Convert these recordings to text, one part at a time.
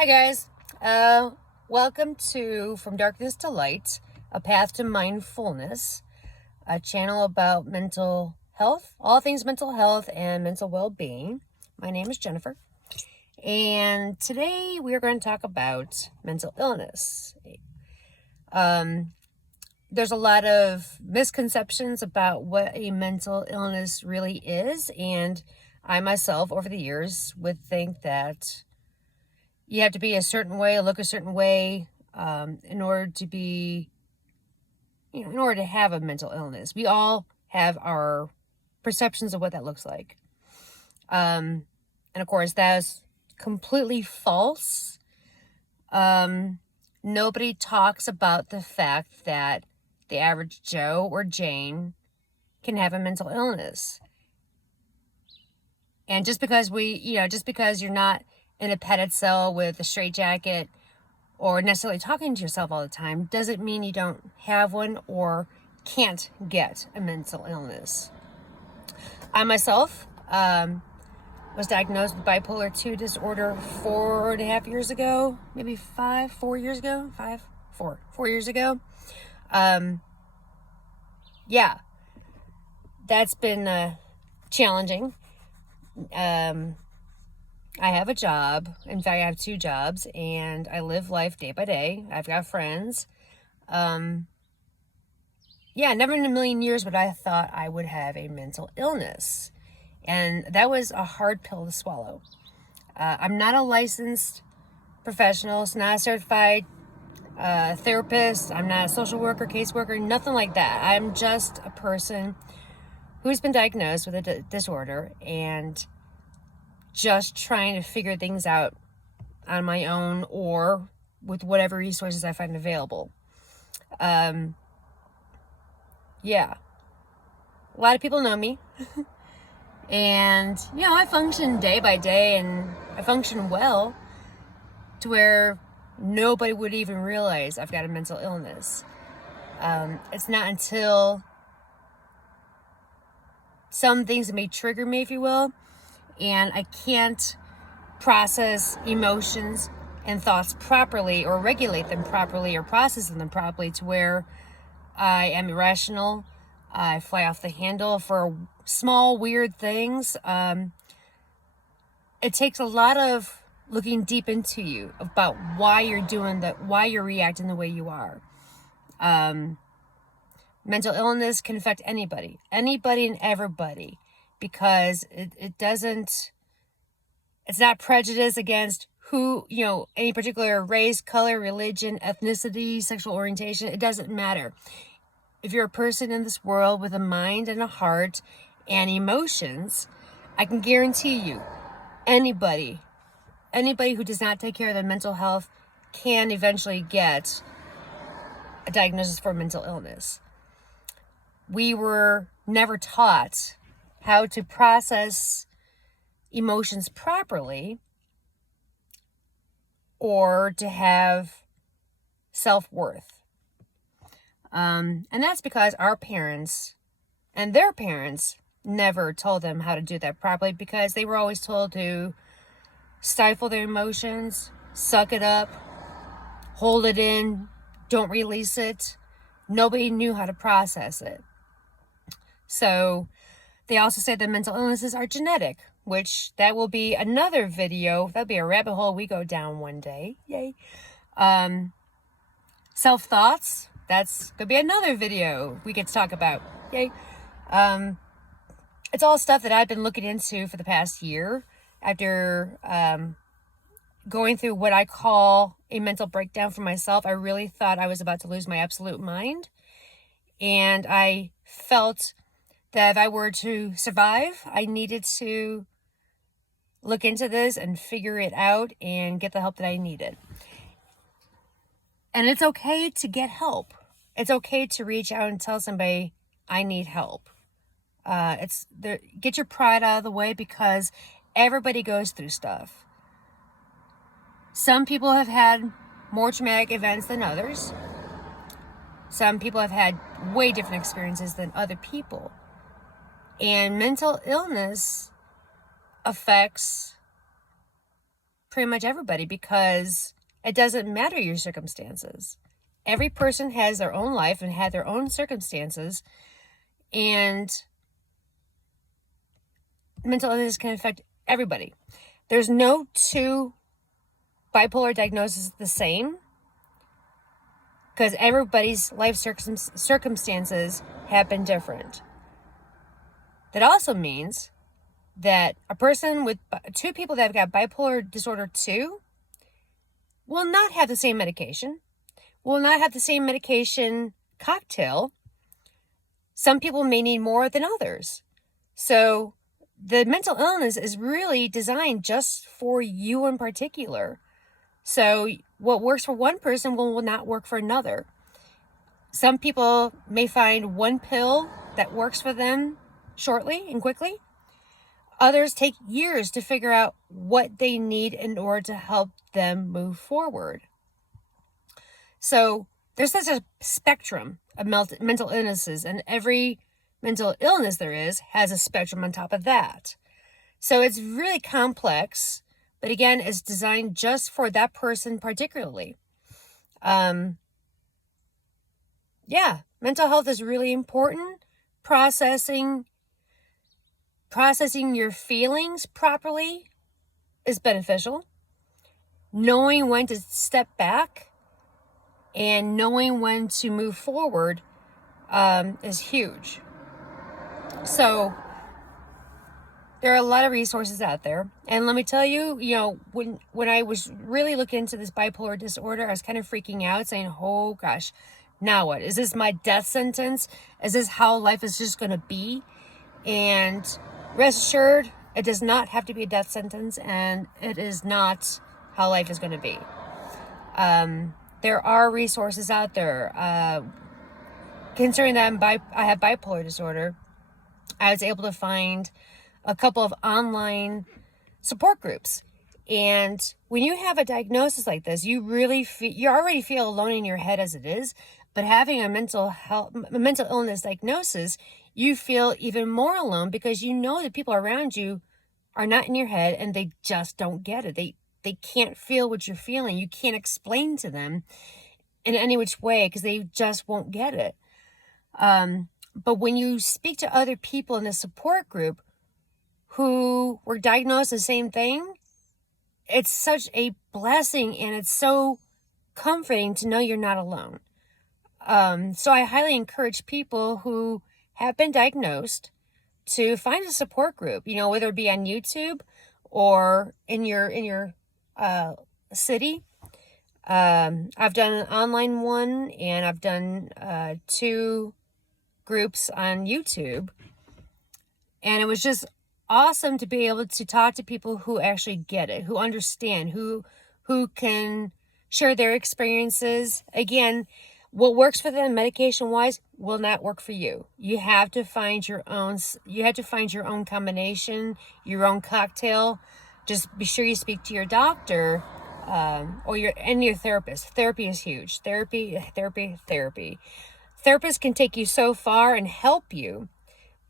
Hi guys, uh, welcome to From Darkness to Light, a path to mindfulness, a channel about mental health, all things mental health and mental well-being. My name is Jennifer, and today we are going to talk about mental illness. There's a lot of misconceptions about what a mental illness really is, and I myself, over the years, would think that you have to be a certain way, look a certain way, in order to be, in order to have a mental illness. We all have our perceptions of what that looks like. And of course, that's completely false. Nobody talks about the fact that the average Joe or Jane can have a mental illness. And just because just because you're not in a padded cell with a straitjacket or necessarily talking to yourself all the time doesn't mean you don't have one or can't get a mental illness. I myself was diagnosed with bipolar 2 disorder 4.5 years ago, maybe 4 years ago. Yeah, that's been challenging. I have a job. In fact, I have 2 jobs, and I live life day by day. I've got friends. Never in a million years would I thought I would have a mental illness. And that was a hard pill to swallow. I'm not a licensed professional. It's not a certified therapist. I'm not a social worker, caseworker, nothing like that. I'm just a person who's been diagnosed with a disorder and just trying to figure things out on my own or with whatever resources I find available. A lot of people know me. And, I function day by day, and I function well to where nobody would even realize I've got a mental illness. It's not until some things may trigger me, if you will, and I can't process emotions and thoughts properly or regulate them properly or process them properly to where I am irrational. I fly off the handle for small, weird things. It takes a lot of looking deep into you about why you're doing that, why you're reacting the way you are. Mental illness can affect anybody and everybody, because it's not prejudice against who, any particular race, color, religion, ethnicity, sexual orientation. It doesn't matter. If you're a person in this world with a mind and a heart and emotions, I can guarantee you, anybody who does not take care of their mental health can eventually get a diagnosis for mental illness. We were never taught how to process emotions properly or to have self-worth. And that's because our parents and their parents never told them how to do that properly, because they were always told to stifle their emotions, suck it up, hold it in, don't release it. Nobody knew how to process it. So they also say that mental illnesses are genetic, which that will be another video. That'll be a rabbit hole we go down one day. Yay. Self-thoughts, that's going to be another video we get to talk about. Yay. It's all stuff that I've been looking into for the past year after going through what I call a mental breakdown for myself. I really thought I was about to lose my absolute mind. And I felt that if I were to survive, I needed to look into this and figure it out and get the help that I needed. And it's okay to get help. It's okay to reach out and tell somebody, I need help. Get your pride out of the way, because everybody goes through stuff. Some people have had more traumatic events than others. Some people have had way different experiences than other people. And mental illness affects pretty much everybody, because it doesn't matter your circumstances. Every person has their own life and had their own circumstances, and mental illness can affect everybody. There's no two bipolar diagnoses the same, because everybody's life circumstances have been different. That also means that a person with two people that have got bipolar disorder 2 will not have the same medication, will not have the same medication cocktail. Some people may need more than others. So the mental illness is really designed just for you in particular. So what works for one person will not work for another. Some people may find one pill that works for them shortly and quickly. Others take years to figure out what they need in order to help them move forward. So there's such a spectrum of mental illnesses, and every mental illness there is has a spectrum on top of that. So it's really complex, but again, it's designed just for that person particularly. Mental health is really important. Processing your feelings properly is beneficial. Knowing when to step back and knowing when to move forward is huge. So there are a lot of resources out there. And let me tell you, when I was really looking into this bipolar disorder, I was kind of freaking out, saying, oh gosh, now what? Is this my death sentence? Is this how life is just going to be? And rest assured, it does not have to be a death sentence, and it is not how life is going to be. There are resources out there. Considering that I have bipolar disorder, I was able to find a couple of online support groups. And when you have a diagnosis like this, you already feel alone in your head as it is, but having a mental illness diagnosis, you feel even more alone, because you know that people around you are not in your head and they just don't get it. They can't feel what you're feeling. You can't explain to them in any which way because they just won't get it. But when you speak to other people in the support group who were diagnosed the same thing, it's such a blessing, and it's so comforting to know you're not alone. So I highly encourage people who have been diagnosed to find a support group, whether it be on YouTube or in your city. I've done an online one, and I've done 2 groups on YouTube, and it was just awesome to be able to talk to people who actually get it, who understand, who can share their experiences. Again, what works for them medication-wise will not work for you. You have to find your own combination, your own cocktail. Just be sure you speak to your doctor or your therapist. Therapy is huge. Therapy. Therapists can take you so far and help you,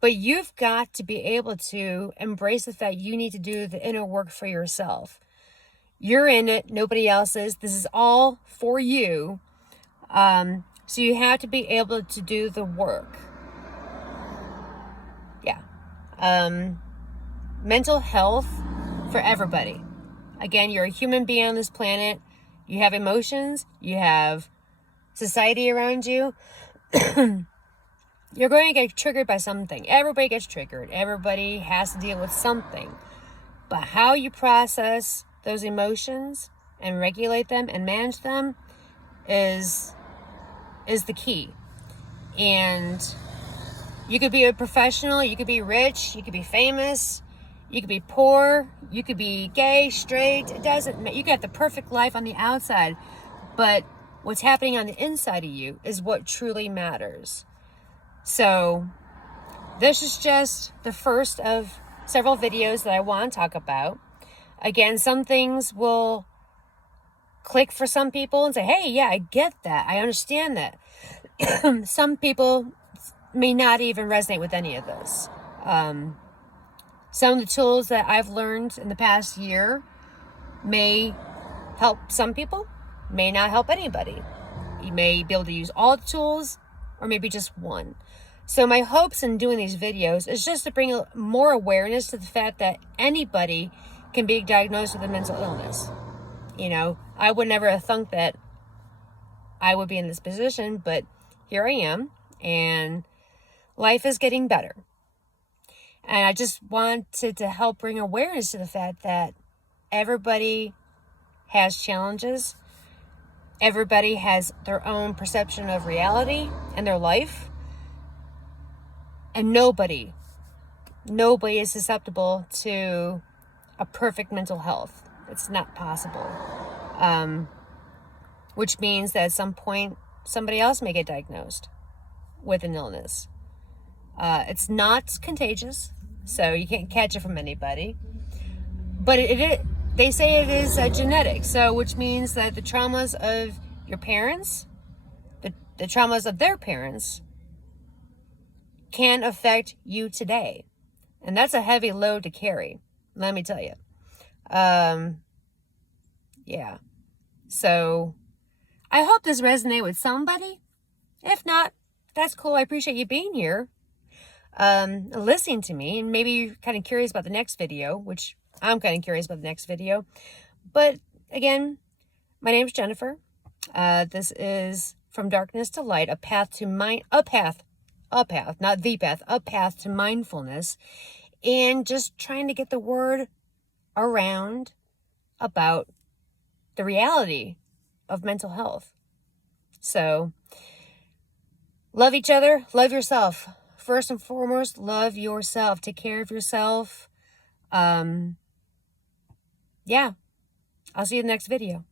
but you've got to be able to embrace the fact you need to do the inner work for yourself. You're in it. Nobody else is. This is all for you. So you have to be able to do the work. Mental health for everybody. Again, you're a human being on this planet. You have emotions. You have society around you. You're going to get triggered by something. Everybody gets triggered. Everybody has to deal with something. But how you process those emotions and regulate them and manage them is the key. And you could be a professional, you could be rich, you could be famous, you could be poor, you could be gay, straight, it doesn't matter. You got the perfect life on the outside, but what's happening on the inside of you is what truly matters. So this is just the first of several videos that I want to talk about. Again, some things will click for some people and say, hey, yeah, I get that. I understand that. Some people may not even resonate with any of this. Some of the tools that I've learned in the past year may help some people, may not help anybody. You may be able to use all the tools or maybe just one. So my hopes in doing these videos is just to bring more awareness to the fact that anybody can be diagnosed with a mental illness. You know, I would never have thunk that I would be in this position, but here I am, and life is getting better. And I just wanted to help bring awareness to the fact that everybody has challenges. Everybody has their own perception of reality and their life. And nobody is susceptible to a perfect mental health. It's not possible. Which means that at some point, somebody else may get diagnosed with an illness. It's not contagious, so you can't catch it from anybody. But they say it is genetic, so which means that the traumas of your parents, the traumas of their parents, can affect you today. And that's a heavy load to carry, let me tell you. Yeah. So I hope this resonates with somebody. If not, that's cool. I appreciate you being here, listening to me, and maybe you're kind of curious about the next video, which I'm kind of curious about the next video. But again, my name's Jennifer. This is From Darkness to Light, a path to mindfulness, and just trying to get the word around about the reality of mental health. So, love each other, love yourself. First and foremost, love yourself. Take care of yourself. Yeah. I'll see you in the next video.